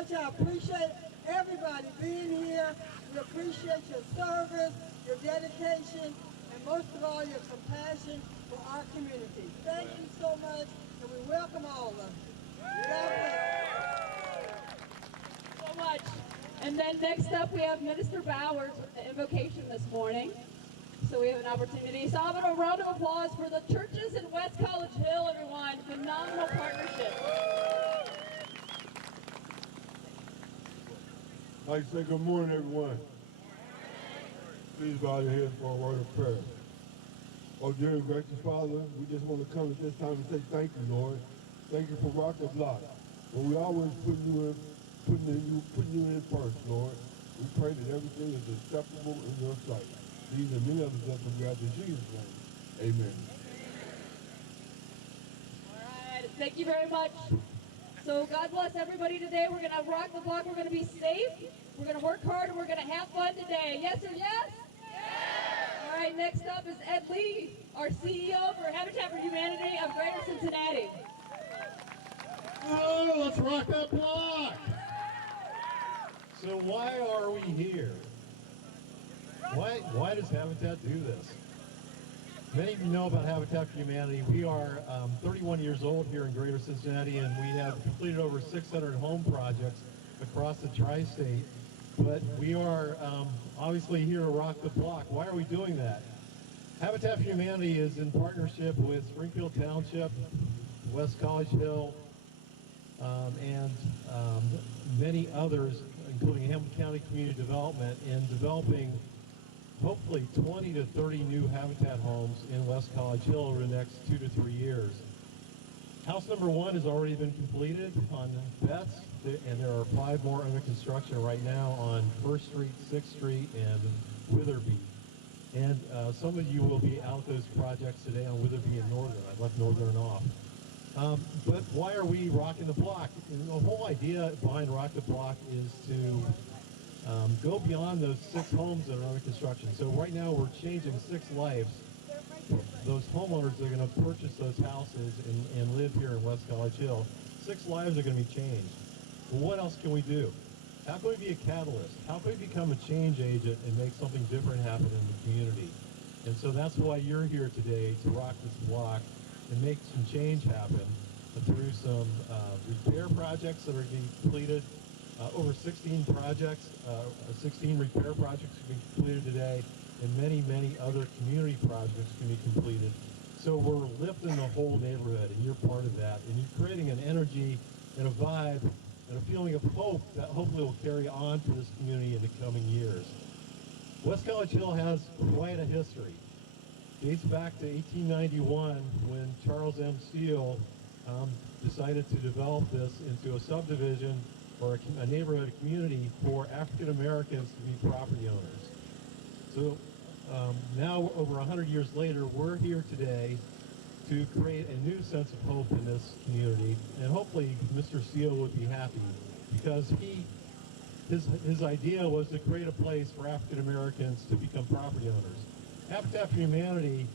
much. I appreciate everybody being here. We appreciate your service, your dedication, and most of all, your compassion for our community. Thank you so much, and we welcome all of you. So much. And then next up, we have Minister Bowers with the invocation this morning. So we have an opportunity. So how about a round of applause for the churches in West College Hill, everyone. Phenomenal partnership. I'd like to say good morning, everyone. Please bow your heads for a word of prayer. Oh, dear and gracious Father, we just want to come at this time and say thank you, Lord. Thank you for Rock the Block. Well, we always putting you in first, Lord. We pray that everything is acceptable in your sight. These and many others that we have in Jesus' name. Amen. All right. Thank you very much. So God bless everybody today. We're going to rock the block. We're going to be safe. We're going to work hard, and we're going to have fun today. Yes or yes? Yes. All right. Next up is Ed Lee, our CEO for Habitat for Humanity of Greater Cincinnati. Oh, let's rock that block! So why are we here? Why does Habitat do this? Many of you know about Habitat for Humanity. We are 31 years old here in Greater Cincinnati, and we have completed over 600 home projects across the tri-state. But we are obviously here to rock the block. Why are we doing that? Habitat for Humanity is in partnership with Springfield Township, West College Hill, and many others, including Hamilton County Community Development, in developing hopefully 20 to 30 new Habitat homes in West College Hill over the next 2 to 3 years. House number 1 has already been completed on Betts, and there are 5 more under construction right now on 1st Street, 6th Street, and Witherby. And some of you will be out those projects today on Witherby and Northern. I left Northern off. But why are we rocking the block? And the whole idea behind Rock the Block is to go beyond those 6 homes that are under construction. So right now we're changing 6 lives. Those homeowners that are going to purchase those houses and live here in West College Hill, 6 lives are going to be changed. Well, what else can we do? How can we be a catalyst? How can we become a change agent and make something different happen in the community? And so that's why you're here today, to rock this block and make some change happen through some repair projects that are being completed. Over 16 projects, 16 repair projects have been completed today, and many, many other community projects can be completed. So we're lifting the whole neighborhood, and you're part of that. And you're creating an energy and a vibe and a feeling of hope that hopefully will carry on for this community in the coming years. West College Hill has quite a history. Dates back to 1891 when Charles M. Steele decided to develop this into a subdivision or a neighborhood community for African Americans to be property owners. So now, over 100 years later, we're here today to create a new sense of hope in this community, and hopefully Mr. Steele would be happy, because his idea was to create a place for African Americans to become property owners. Habitat for Humanity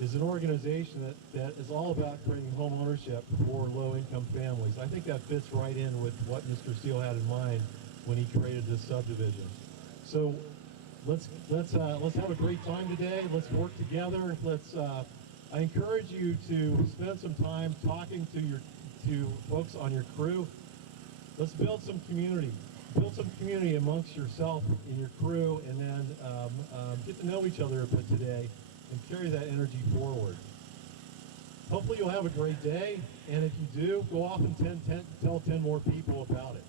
is an organization that is all about creating home ownership for low-income families. I think that fits right in with what Mr. Steele had in mind when he created this subdivision. So let's have a great time today. Let's work together. I encourage you to spend some time talking to folks on your crew. Let's build some community. Build some community amongst yourself and your crew, and then get to know each other a bit today and carry that energy forward. Hopefully you'll have a great day, and if you do, go off and tell 10 more people about it.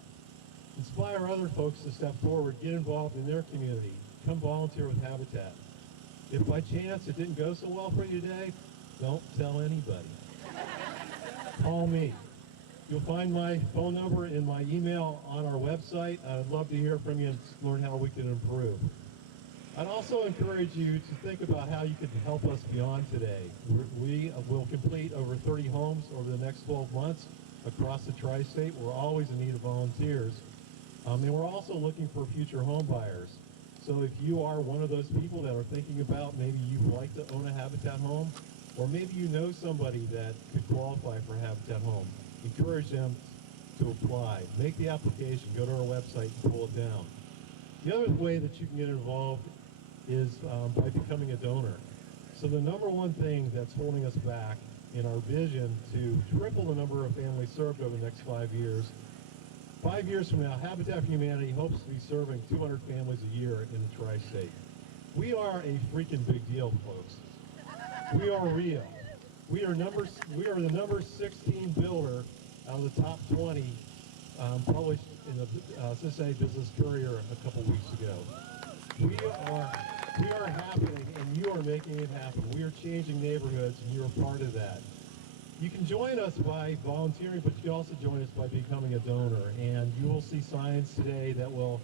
Inspire other folks to step forward, get involved in their community, come volunteer with Habitat. If by chance it didn't go so well for you today, don't tell anybody. Call me. You'll find my phone number and my email on our website. I'd love to hear from you and learn how we can improve. I'd also encourage you to think about how you can help us beyond today. We will complete over 30 homes over the next 12 months across the tri-state. We're always in need of volunteers. And we're also looking for future home buyers. So if you are one of those people that are thinking about maybe you'd like to own a Habitat home, or maybe you know somebody that could qualify for a Habitat home, encourage them to apply. Make the application, go to our website and pull it down. The other way that you can get involved is by becoming a donor. So the number one thing that's holding us back in our vision to triple the number of families served over the next 5 years, 5 years from now, Habitat for Humanity hopes to be serving 200 families a year in the tri-state. We are a freaking big deal, folks. We are real. We are the number 16 builder out of the top 20 published in the Cincinnati Business Courier a couple weeks ago. We are happening, and you are making it happen. We are changing neighborhoods, and you are part of that. You can join us by volunteering, but you can also join us by becoming a donor. And you will see signs today that will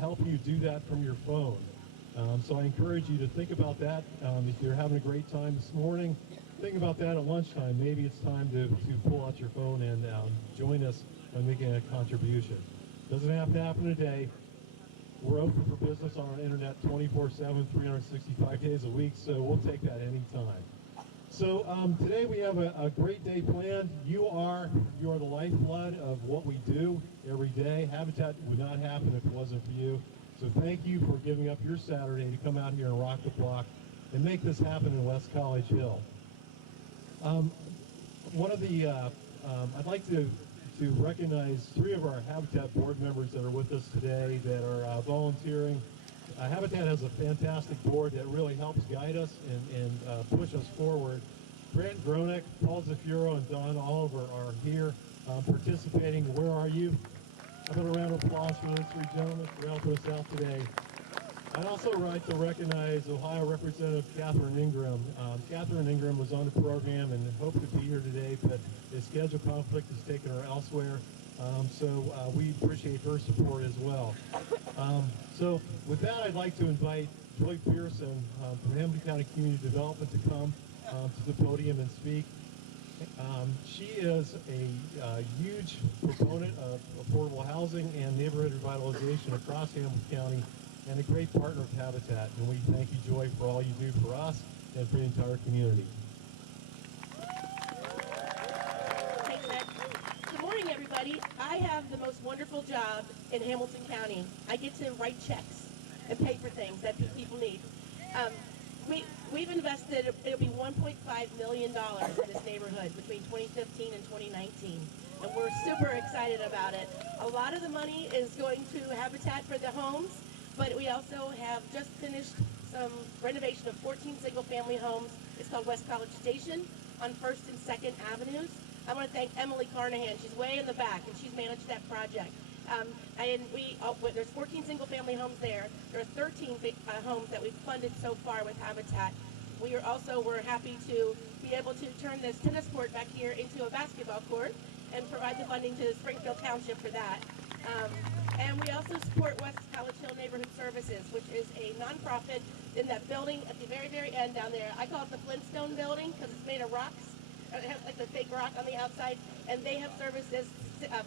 help you do that from your phone. So I encourage you to think about that. If you're having a great time this morning, think about that at lunchtime. Maybe it's time to pull out your phone and join us by making a contribution. Doesn't have to happen today. We're open for business on our internet 24/7, 365 days a week, so we'll take that anytime. So today we have a great day planned. You are the lifeblood of what we do every day. Habitat would not happen if it wasn't for you. So thank you for giving up your Saturday to come out here and rock the block and make this happen in West College Hill. I'd like to recognize 3 of our Habitat board members that are with us today that are volunteering. Habitat has a fantastic board that really helps guide us and push us forward. Grant Gronick, Paul Zafiro, and Don Oliver are here participating. Where are you? How about a round of applause for those 3 gentlemen for helping us out today. I'd also like to recognize Ohio Representative Catherine Ingram. Catherine Ingram was on the program and hoped to be here today, but a schedule conflict has taken her elsewhere. So we appreciate her support as well. So with that, I'd like to invite Joy Pearson from Hamilton County Community Development to come to the podium and speak. She is a huge proponent of affordable housing and neighborhood revitalization across Hamilton County and a great partner of Habitat. And we thank you, Joy, for all you do for us and for the entire community. Thanks, Matt. Good morning, everybody. I have the most wonderful job in Hamilton County. I get to write checks and pay for things that people need. We've invested, it'll be $1.5 million in this neighborhood between 2015 and 2019. And we're super excited about it. A lot of the money is going to Habitat for the homes, but we also have just finished some renovation of 14 single-family homes. It's called West College Station on 1st and 2nd Avenues. I want to thank Emily Carnahan. She's way in the back, and she's managed that project. There's 14 single-family homes there. There are 13 homes that we've funded so far with Habitat. We're happy to be able to turn this tennis court back here into a basketball court and provide the funding to Springfield Township for that. And we also support West College Hill Neighborhood Services, which is a nonprofit in that building at the very, very end down there. I call it the Flintstone building because it's made of rocks. It has like the fake rock on the outside. And they have services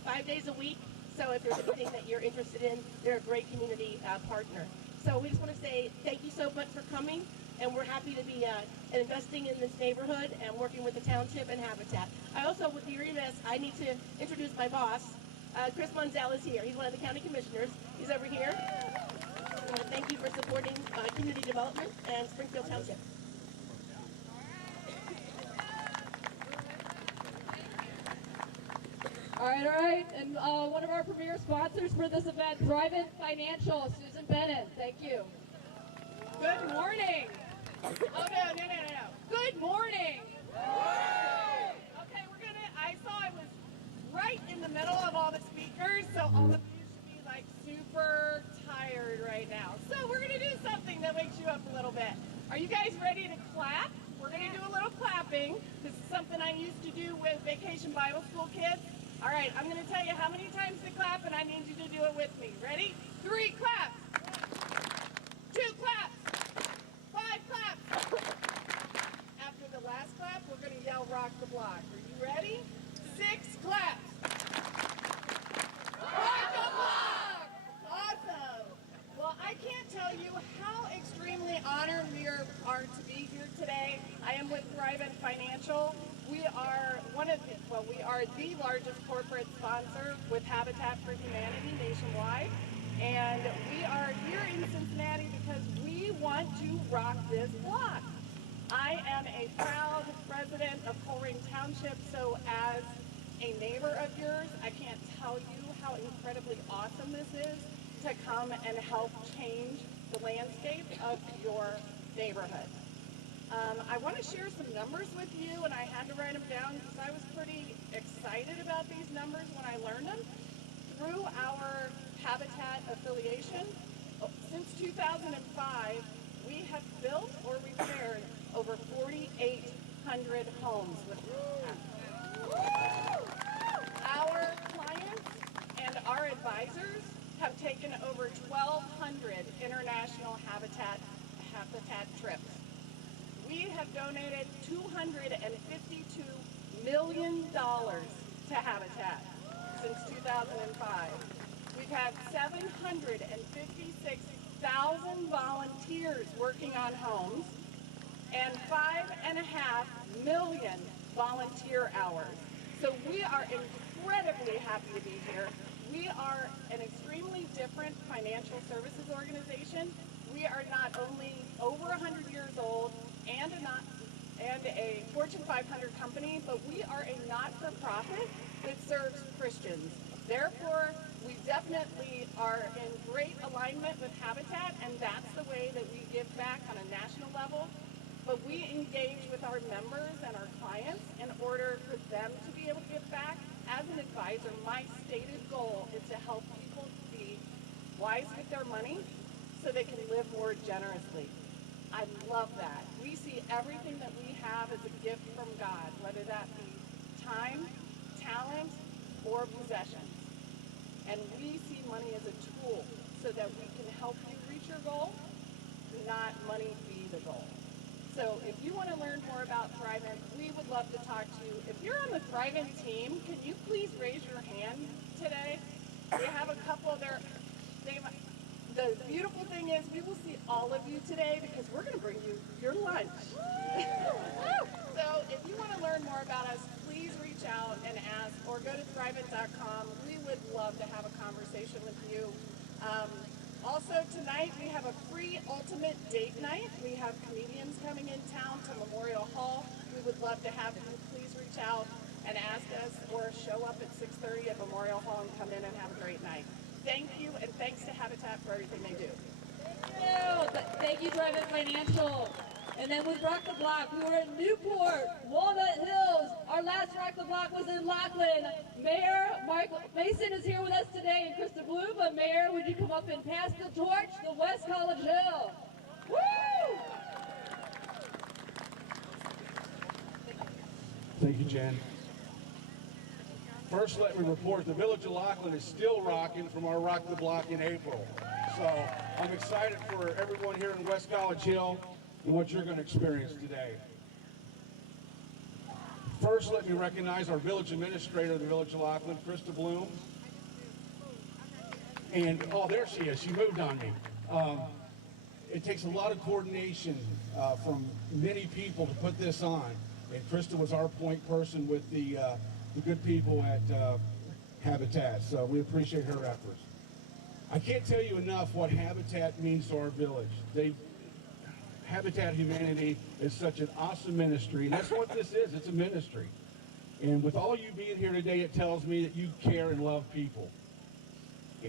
5 days a week. So if there's anything that you're interested in, they're a great community partner. So we just want to say thank you so much for coming. And we're happy to be investing in this neighborhood and working with the township and Habitat. I also would be remiss, I need to introduce my boss. Chris Monzel is here. He's one of the county commissioners. He's over here. I want to thank you for supporting community development and Springfield Township. All right. And one of our premier sponsors for this event, Private Financial, Susan Bennett. Thank you. Good morning. Oh, no. Good morning. Okay, I saw I was right in the middle of all the speakers, so all of you should be like super tired right now. So we're gonna do something that wakes you up a little bit. Are you guys ready to clap? We're gonna do a little clapping. This is something I used to do with Vacation Bible School kids. All right, I'm gonna tell you how many times to clap, and I need you to do it with me. Ready? 3 claps. 2 claps. 5 claps. After the last clap, we're gonna yell rock the block. Are you ready? 6 claps. Rock the block! Awesome. Well, I can't tell you how extremely honored we are to be here today. I am with Private Financial. We are we are the largest corporate sponsor with Habitat for Humanity nationwide. And we are here in Cincinnati because we want to rock this block. I am a proud resident of Township, so as a neighbor of yours, I can't tell you how incredibly awesome this is to come and help change the landscape of your neighborhood. I want to share some numbers with you, and I had to write them down because I was pretty excited about these numbers when I learned them. Through our Habitat affiliation, since 2005, we have built or repaired over 4,800 homes with Habitat. Our clients and our advisors have taken over 1,200 international Habitat trips. We have donated $252 million to Habitat since 2005. We've had 756,000 volunteers working on homes and 5.5 million volunteer hours. So we are incredibly happy to be here. We are an extremely different financial services organization. We are not only over 100 years old and a Fortune 500 company, but we are a not-for-profit that serves Christians. Therefore, we definitely are in great alignment with Habitat, and that's the way that we give back on a national level. But we engage with our members and our clients in order for them to be able to give back. As an advisor, my stated goal is to help people be wise with their money so they can live more generously. I love that. We see everything that we have as a gift from God, whether that be time, talent, or possessions. And we see money as a tool so that we can help you reach your goal, not money be the goal. So if you want to learn more about Thrive-In, we would love to talk to you. If you're on the Thrive-In team, can you please raise your hand today? We have a couple there. The beautiful thing is we will see all of you today because we're going to bring you your lunch. So if you want to learn more about us, please reach out and ask or go to thrivein.com. We would love to have a conversation with you. Also tonight we have a free ultimate date night. We have comedians coming in town to Memorial Hall. We would love to have you. Please reach out and ask us or show up at 6:30 at Memorial Hall and come in and have a great night. Thank you, and thanks to Habitat for everything they do. Thank you, Thrive-In Financial. And then with Rock the Block, we were in Newport, Walnut Hills. Our last Rock the Block was in Lackland. Mayor Michael Mason is here with us today, and Krista Blue. But Mayor, would you come up and pass the torch to West College Hill? Woo! Thank you, Jen. First, let me report the Village of Lackland is still rocking from our Rock the Block in April. So I'm excited for everyone here in West College Hill and what you're going to experience today. First, let me recognize our village administrator of the Village of Lackland, Krista Bloom. And, oh, there she is. She moved on me. It takes a lot of coordination from many people to put this on. And Krista was our point person with the good people at Habitat, so we appreciate her efforts. I can't tell you enough what Habitat means to our village. Habitat Humanity is such an awesome ministry, and that's what this is. It's a ministry. And with all you being here today, it tells me that you care and love people.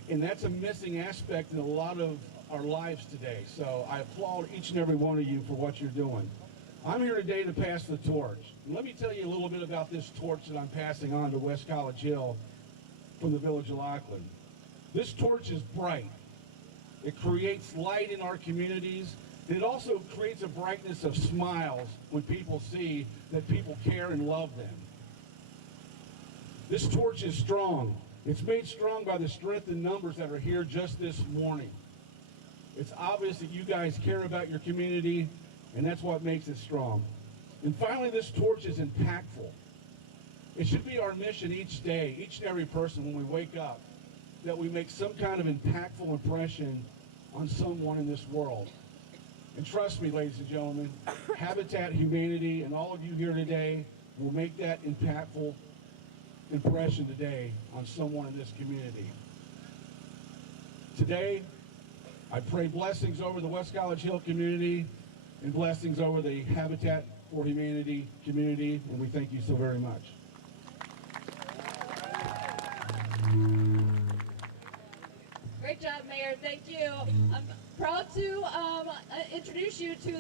And that's a missing aspect in a lot of our lives today. So I applaud each and every one of you for what you're doing. I'm here today to pass the torch. And let me tell you a little bit about this torch that I'm passing on to West College Hill from the Village of Lackland. This torch is bright. It creates light in our communities, and it also creates a brightness of smiles when people see that people care and love them. This torch is strong. It's made strong by the strength and numbers that are here just this morning. It's obvious that you guys care about your community, and that's what makes it strong. And finally, this torch is impactful. It should be our mission each day, each and every person when we wake up, that we make some kind of impactful impression on someone in this world. And trust me, ladies and gentlemen, Habitat Humanity and all of you here today, will make that impactful impression today on someone in this community. Today, I pray blessings over the West College Hill community and blessings over the Habitat for Humanity community, and we thank you so very much. Great job, Mayor. Thank you. I'm proud to introduce you to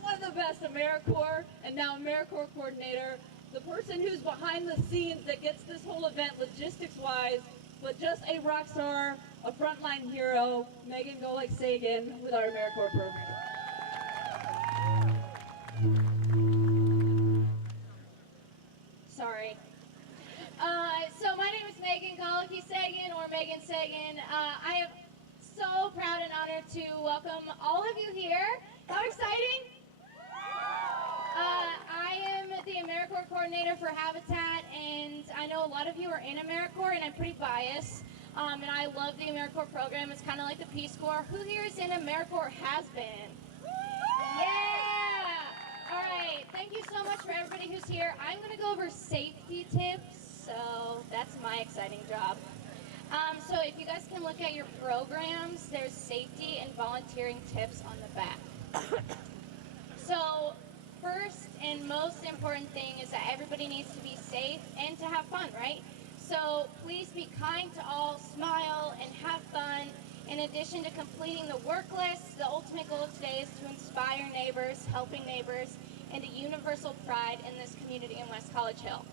one of the best AmeriCorps and now AmeriCorps coordinator, the person who's behind the scenes that gets this whole event logistics-wise, but just a rock star, a frontline hero, Megan Golick-Sagan with our AmeriCorps program. Sorry. So my name is Megan Golick-Sagan, or Megan Sagan. I am so proud and honored to welcome all of you here. How exciting! I am the AmeriCorps coordinator for Habitat, and I know a lot of you are in AmeriCorps, and I'm pretty biased. And I love the AmeriCorps program. It's kind of like the Peace Corps. Who here is in AmeriCorps has been? Yeah! All right, thank you so much for everybody who's here. I'm going to go over safety tips, so that's my exciting job. So if you guys can look at your programs, there's safety and volunteering tips on the back. So first and most important thing is that everybody needs to be safe and to have fun, right? So please be kind to all, smile, and have fun. In addition to completing the work list, the ultimate goal of today is to inspire neighbors, helping neighbors, and a universal pride in this community in West College Hill.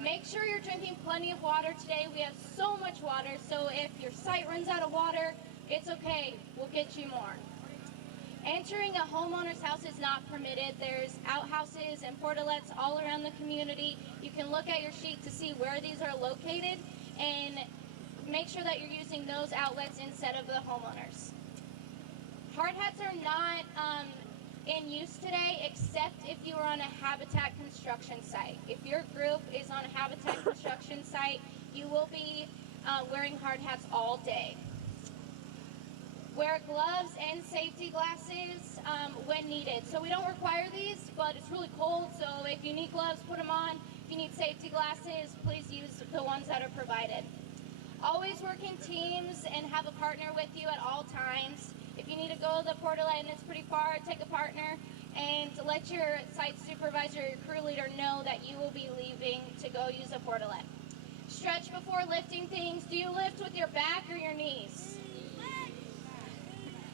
Make sure you're drinking plenty of water today. We have so much water, so if your site runs out of water, it's okay. We'll get you more. Entering a homeowner's house is not permitted. There's outhouses and portalets all around the community. You can look at your sheet to see where these are located and make sure that you're using those outlets instead of the homeowners. Hard hats are not in use today, except if you are on a Habitat construction site. If your group is on a Habitat construction site, you will be wearing hard hats all day. Wear gloves and safety glasses when needed. So we don't require these, but it's really cold, so if you need gloves, put them on. If you need safety glasses, please use the ones that are provided. Always work in teams and have a partner with you at all times. If you need to go to the portalet and it's pretty far, take a partner and let your site supervisor, your crew leader know that you will be leaving to go use a portalet. Stretch before lifting things. Do you lift with your back or your knees?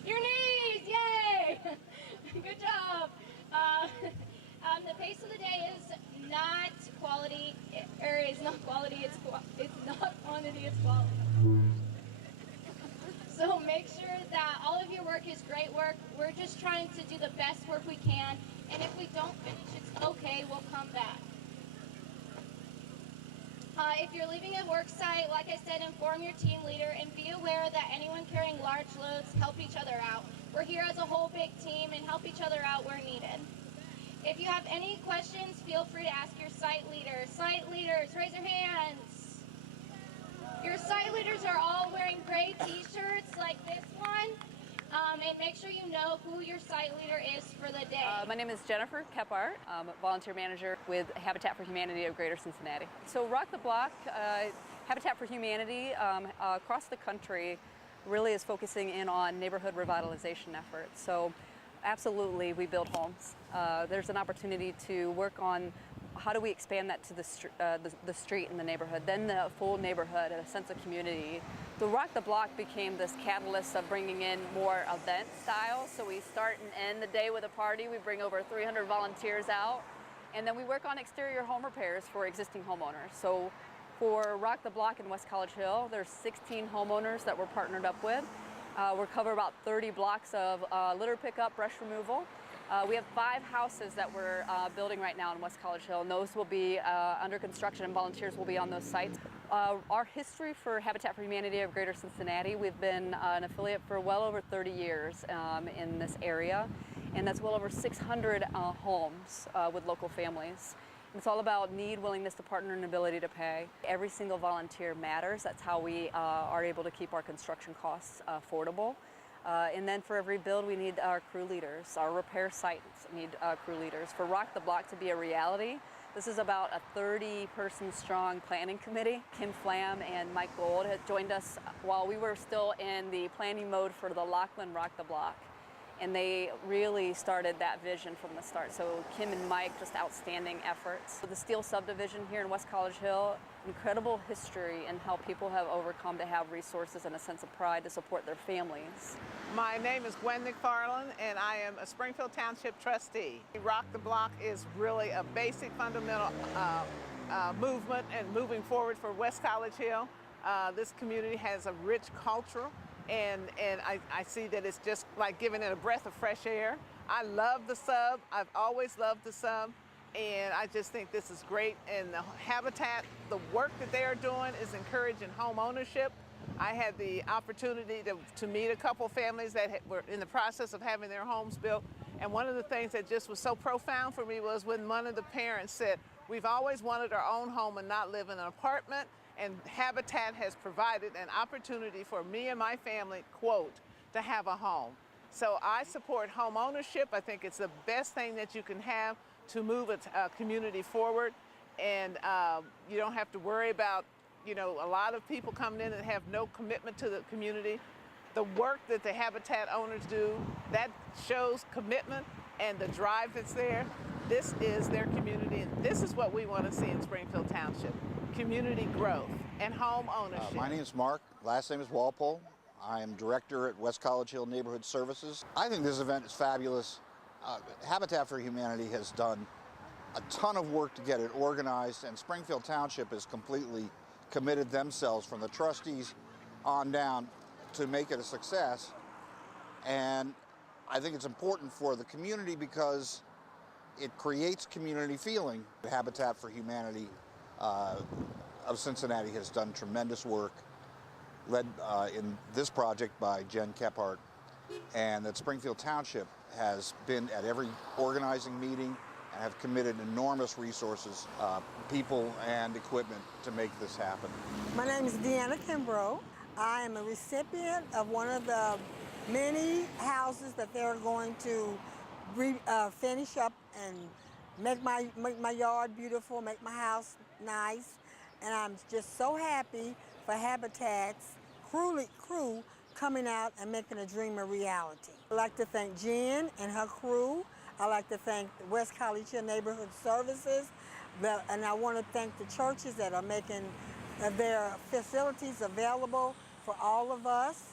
Your knees, yay! Good job. The pace of the day is not quality, or is not quality, it's not quantity, it's quality. So make sure that all of your work is great work. We're just trying to do the best work we can, and if we don't finish, it's okay, we'll come back. If you're leaving a work site, like I said, inform your team leader and be aware that anyone carrying large loads, help each other out. We're here as a whole big team and help each other out where needed. If you have any questions, feel free to ask your site leader. Site leaders, raise your hands. Your site leaders are all wearing gray t-shirts like this one. And make sure you know who your site leader is for the day. My name is Jennifer Kephart. I'm a volunteer manager with Habitat for Humanity of Greater Cincinnati. So Rock the Block, Habitat for Humanity across the country really is focusing in on neighborhood revitalization efforts. So absolutely, we build homes. There's an opportunity to work on how do we expand that to the street and the neighborhood, then the full neighborhood, a sense of community. The Rock the Block became this catalyst of bringing in more event style. So we start and end the day with a party. We bring over 300 volunteers out, and then we work on exterior home repairs for existing homeowners. So for Rock the Block in West College Hill, there's 16 homeowners that we're partnered up with. We cover about 30 blocks of litter pickup, brush removal. We have 5 houses that we're building right now in West College Hill, and those will be under construction, and volunteers will be on those sites. Our history for Habitat for Humanity of Greater Cincinnati, we've been an affiliate for well over 30 years in this area, and that's well over 600 homes with local families. It's all about need, willingness to partner, and ability to pay. Every single volunteer matters. That's how we are able to keep our construction costs affordable. And then for every build, we need our crew leaders. Our repair sites need crew leaders. For Rock the Block to be a reality, this is about a 30-person strong planning committee. Kim Flam and Mike Gold had joined us while we were still in the planning mode for the Laughlin Rock the Block. And they really started that vision from the start. So Kim and Mike, just outstanding efforts. The Steel subdivision here in West College Hill, incredible history and how people have overcome to have resources and a sense of pride to support their families. My name is Gwen McFarland, and I am a Springfield Township trustee. Rock the Block is really a basic fundamental movement and moving forward for West College Hill. This community has a rich culture, and I see that it's just like giving it a breath of fresh air. I love the sub. I've always loved the sub, and I just think this is great. And the Habitat, the work that they are doing is encouraging home ownership. I had the opportunity to meet a couple families that were in the process of having their homes built. And one of the things that just was so profound for me was when one of the parents said, "We've always wanted our own home and not live in an apartment, and Habitat has provided an opportunity for me and my family," quote, "to have a home." So I support home ownership. I think it's the best thing that you can have to move a community forward. And you don't have to worry about, you know, a lot of people coming in and have no commitment to the community. The work that the Habitat owners do, that shows commitment and the drive that's there. This is their community, and this is what we want to see in Springfield Township: community growth and home ownership. My name is Mark. Last name is Walpole. I am director at West College Hill Neighborhood Services. I think this event is fabulous. Habitat for Humanity has done a ton of work to get it organized, and Springfield Township has completely committed themselves from the trustees on down to make it a success. And I think it's important for the community because it creates community feeling. Habitat for Humanity of Cincinnati has done tremendous work, led in this project by Jen Kephart, and that Springfield Township has been at every organizing meeting and have committed enormous resources, people and equipment to make this happen. My name is Deanna Kimbrough. I am a recipient of one of the many houses that they're going to finish up and make my yard beautiful, make my house nice. And I'm just so happy for Habitat's crew coming out and making a dream a reality. I'd like to thank Jen and her crew. I'd like to thank the West College Hill Neighborhood Services. And I want to thank the churches that are making their facilities available for all of us.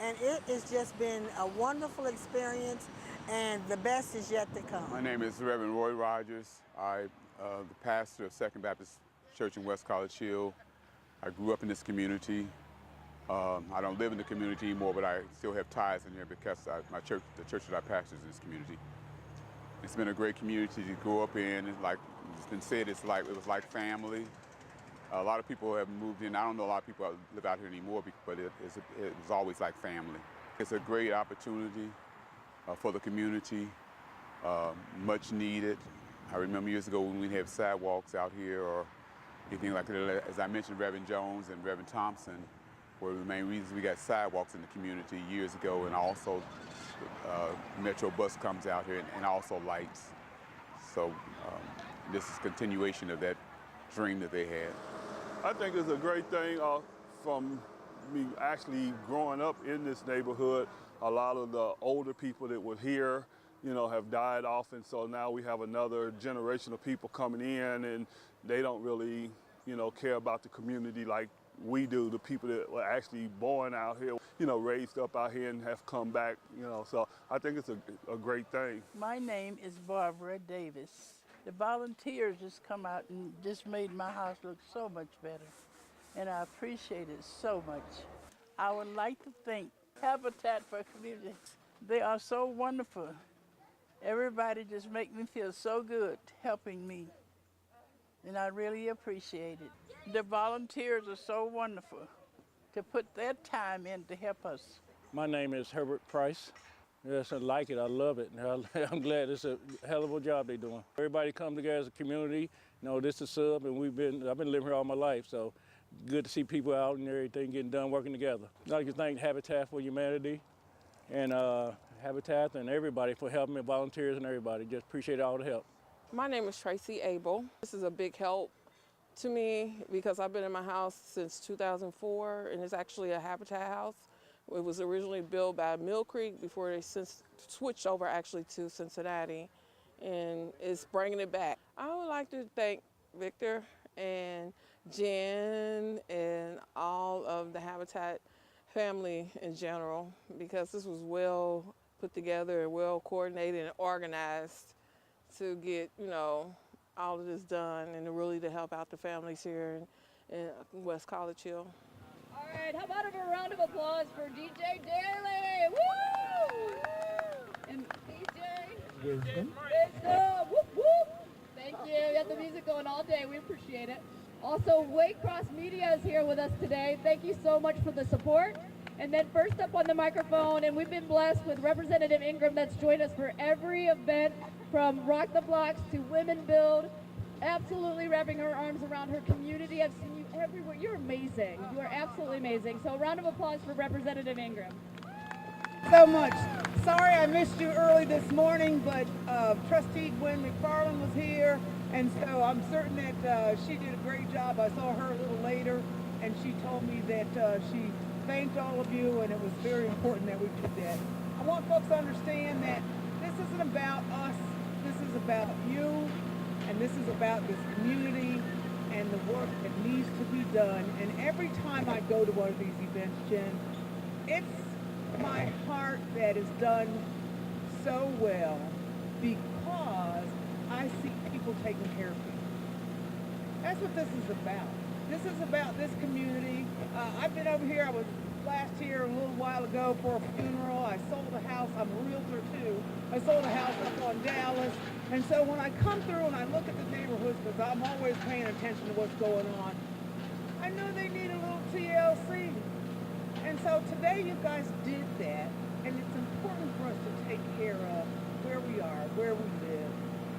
And it has just been a wonderful experience, and the best is yet to come. My name is Reverend Roy Rogers. I'm the pastor of Second Baptist Church in West College Hill. I grew up in this community. I don't live in the community anymore, but I still have ties in here because the church that I pastor is in this community. It's been a great community to grow up in. Like it's been said, it was like family. A lot of people have moved in. I don't know a lot of people live out here anymore, but it was always like family. It's a great opportunity for the community, much needed. I remember years ago when we didn't have sidewalks out here or anything like that. As I mentioned, Reverend Jones and Reverend Thompson were the main reasons we got sidewalks in the community years ago, and also Metro bus comes out here and also lights. So this is continuation of that dream that they had. I think it's a great thing from me actually growing up in this neighborhood. A lot of the older people that were here, you know, have died off, and so now we have another generation of people coming in, and they don't really, you know, care about the community like we do, the people that were actually born out here, you know, raised up out here and have come back, you know, so I think it's a great thing. My name is Barbara Davis. The volunteers just come out and just made my house look so much better, and I appreciate it so much. I would like to thank Habitat for Communities. They are so wonderful. Everybody just make me feel so good helping me, and I really appreciate it. The volunteers are so wonderful to put their time in to help us. My name is Herbert Price. Yes, I like it. I love it. I'm glad. It's a hell of a job they're doing. Everybody come together as a community. You know, this is sub, and I've been living here all my life, so good to see people out and everything getting done working together. I'd like to thank Habitat for Humanity and Habitat and everybody for helping me, volunteers and everybody. Just appreciate all the help. My name is Tracy Abel. This is a big help to me because I've been in my house since 2004, and it's actually a Habitat house. It was originally built by Mill Creek before they since switched over actually to Cincinnati, and it's bringing it back. I would like to thank Victor and Jen and all of the Habitat family in general, because this was well put together and well coordinated and organized to get, you know, all of this done and really to help out the families here in West College Hill. All right, how about a round of applause for DJ Daly? Woo! And DJ Wisdom. Whoop, whoop. Thank you. We got the music going all day. We appreciate it. Also, Waycross Media is here with us today. Thank you so much for the support. And then first up on the microphone, and we've been blessed with Representative Ingram that's joined us for every event from Rock the Blocks to Women Build, absolutely wrapping her arms around her community. I've seen you everywhere. You're amazing. You are absolutely amazing. So a round of applause for Representative Ingram. So much. Sorry I missed you early this morning, but Trustee Gwen McFarland was here, and so I'm certain that she did a great job. I saw her a little later, and she told me that she thanked all of you, and it was very important that we did that. I want folks to understand that this isn't about us. This is about you, and this is about this community and the work that needs to be done. And every time I go to one of these events, Jen, it's my heart that is done so well because I see people taking care of people. That's what this is about. This is about this community. I've been over here. I was last here a little while ago for a funeral. I sold a house. I'm a realtor too. I sold a house up on Dallas. And so when I come through and I look at the neighborhoods, because I'm always paying attention to what's going on, I know they need a little TLC. And so today you guys did that, and it's important for us to take care of where we are, where we live.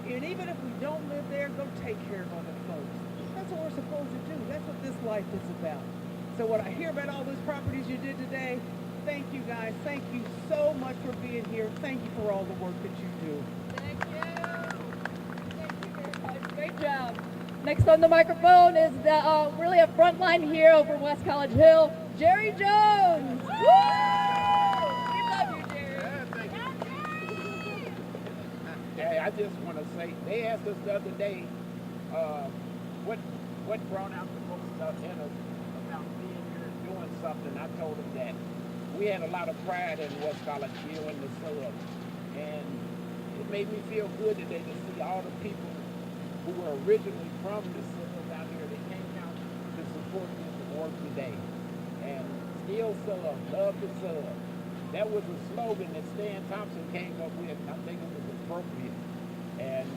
And even if we don't live there, go take care of other folks. That's what we're supposed to do. That's what this life is about. So what I hear about all those properties you did today, thank you guys. Thank you so much for being here. Thank you for all the work that you do. Thank you. Thank you very much. Great job. Next on the microphone is the really a frontline hero from West College Hill, Jerry Jones. Woo! We love you, Jerry. Yeah, thank you. Hey, I just want to say, they asked us the other day, what brought out the most in us about being here and doing something. I told them that we had a lot of pride in West College Hill and the suburbs, and it made me feel good today to see all the people who were originally from the suburbs out here. They came out to support this work today, and still sub, love the sub. That was a slogan that Stan Thompson came up with, and I think it was appropriate. And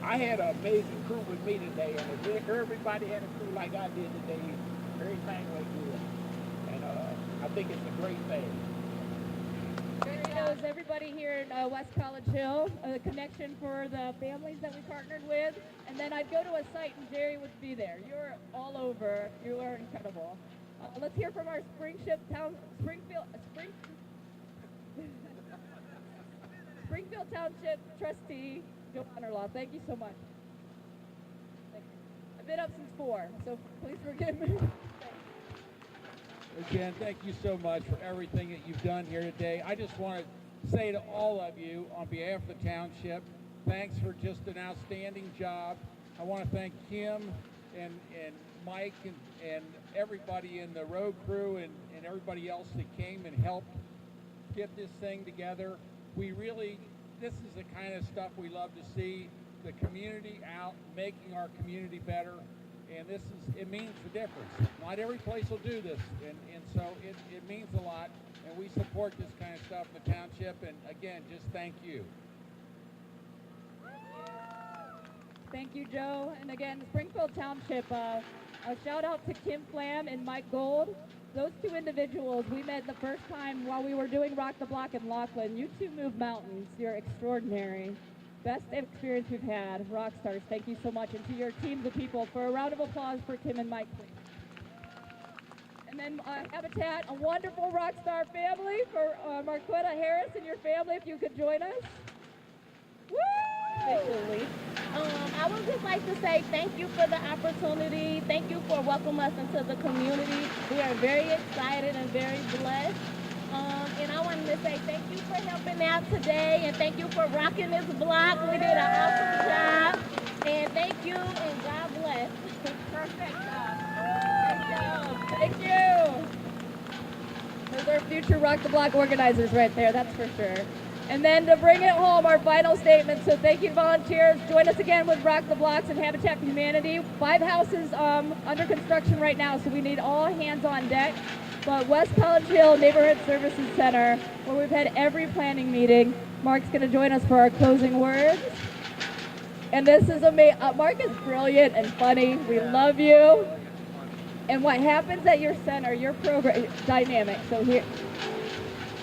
I had an amazing crew with me today, and if everybody had a crew like I did today, everything went good. And I think it's a great thing. Jerry knows everybody here in West College Hill, the connection for the families that we partnered with, and then I'd go to a site and Jerry would be there. You're all over. You are incredible. Let's hear from our Springfield Township trustee, Joe Hunterlaw. Thank you so much. Thank you. I've been up since 4, so please forgive me. Jen, thank you so much for everything that you've done here today. I just want to say to all of you, on behalf of the township, thanks for just an outstanding job. I want to thank Kim and Mike and everybody in the road crew and everybody else that came and helped get this thing together. This is the kind of stuff we love to see, the community out, making our community better. And it means the difference. Not every place will do this, and so it means a lot, and we support this kind of stuff in the township, and again, just thank you. Thank you, Joe. And again, Springfield Township, a shout out to Kim Flam and Mike Gold. Those two individuals we met the first time while we were doing Rock the Block in Laughlin. You two move mountains. You're extraordinary. Best experience we've had. Rock stars, thank you so much. And to your teams of people, for a round of applause for Kim and Mike, please. And And then Habitat, a wonderful rock star family for Marquetta Harris and your family, if you could join us. Officially. I would just like to say thank you for the opportunity. Thank you for welcoming us into the community. We are very excited and very blessed. And I wanted to say thank you for helping out today, and thank you for rocking this block. We did an awesome job. And thank you, and God bless. Perfect job. Great job. Thank you. Those are future Rock the Block organizers right there, that's for sure. And then to bring it home, our final statement. So thank you, volunteers. Join us again with Rock the Blocks and Habitat for Humanity. 5 houses under construction right now, so we need all hands on deck. But West College Hill Neighborhood Services Center, where we've had every planning meeting. Mark's going to join us for our closing words. And this is amazing. Mark is brilliant and funny. We love you. And what happens at your center, your program, dynamic. So here.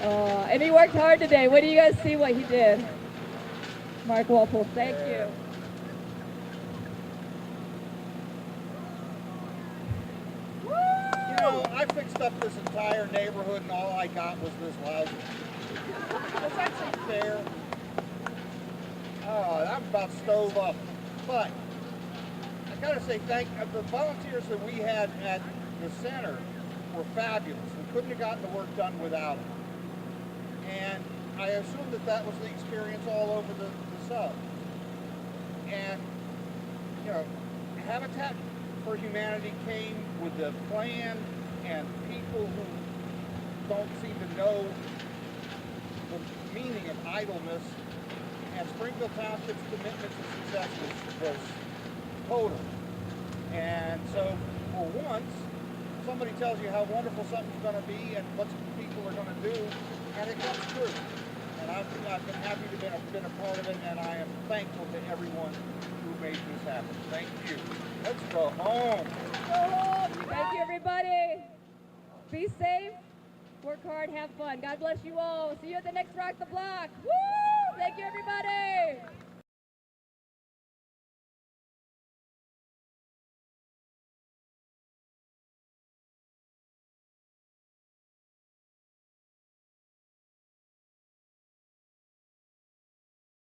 And he worked hard today. What do you guys see what he did? Mark Walpole, thank you. You know, I fixed up this entire neighborhood and all I got was this lousy. Does that seem fair? I'm about stove up. But I gotta say the volunteers that we had at the center were fabulous. We couldn't have gotten the work done without them. And I assume that was the experience all over the sub. And, you know, Habitat for Humanity came with the plan, and people who don't seem to know the meaning of idleness, and Springfield Township's commitment to success was total. And so, for once, somebody tells you how wonderful something's going to be and what people are going to do, and it comes true. And I've been happy to have been a part of it, and I am thankful to everyone who made this happen. Thank you. Let's go home. Go home. Thank you, everybody. Be safe, work hard, have fun. God bless you all. See you at the next Rock the Block. Woo! Thank you, everybody.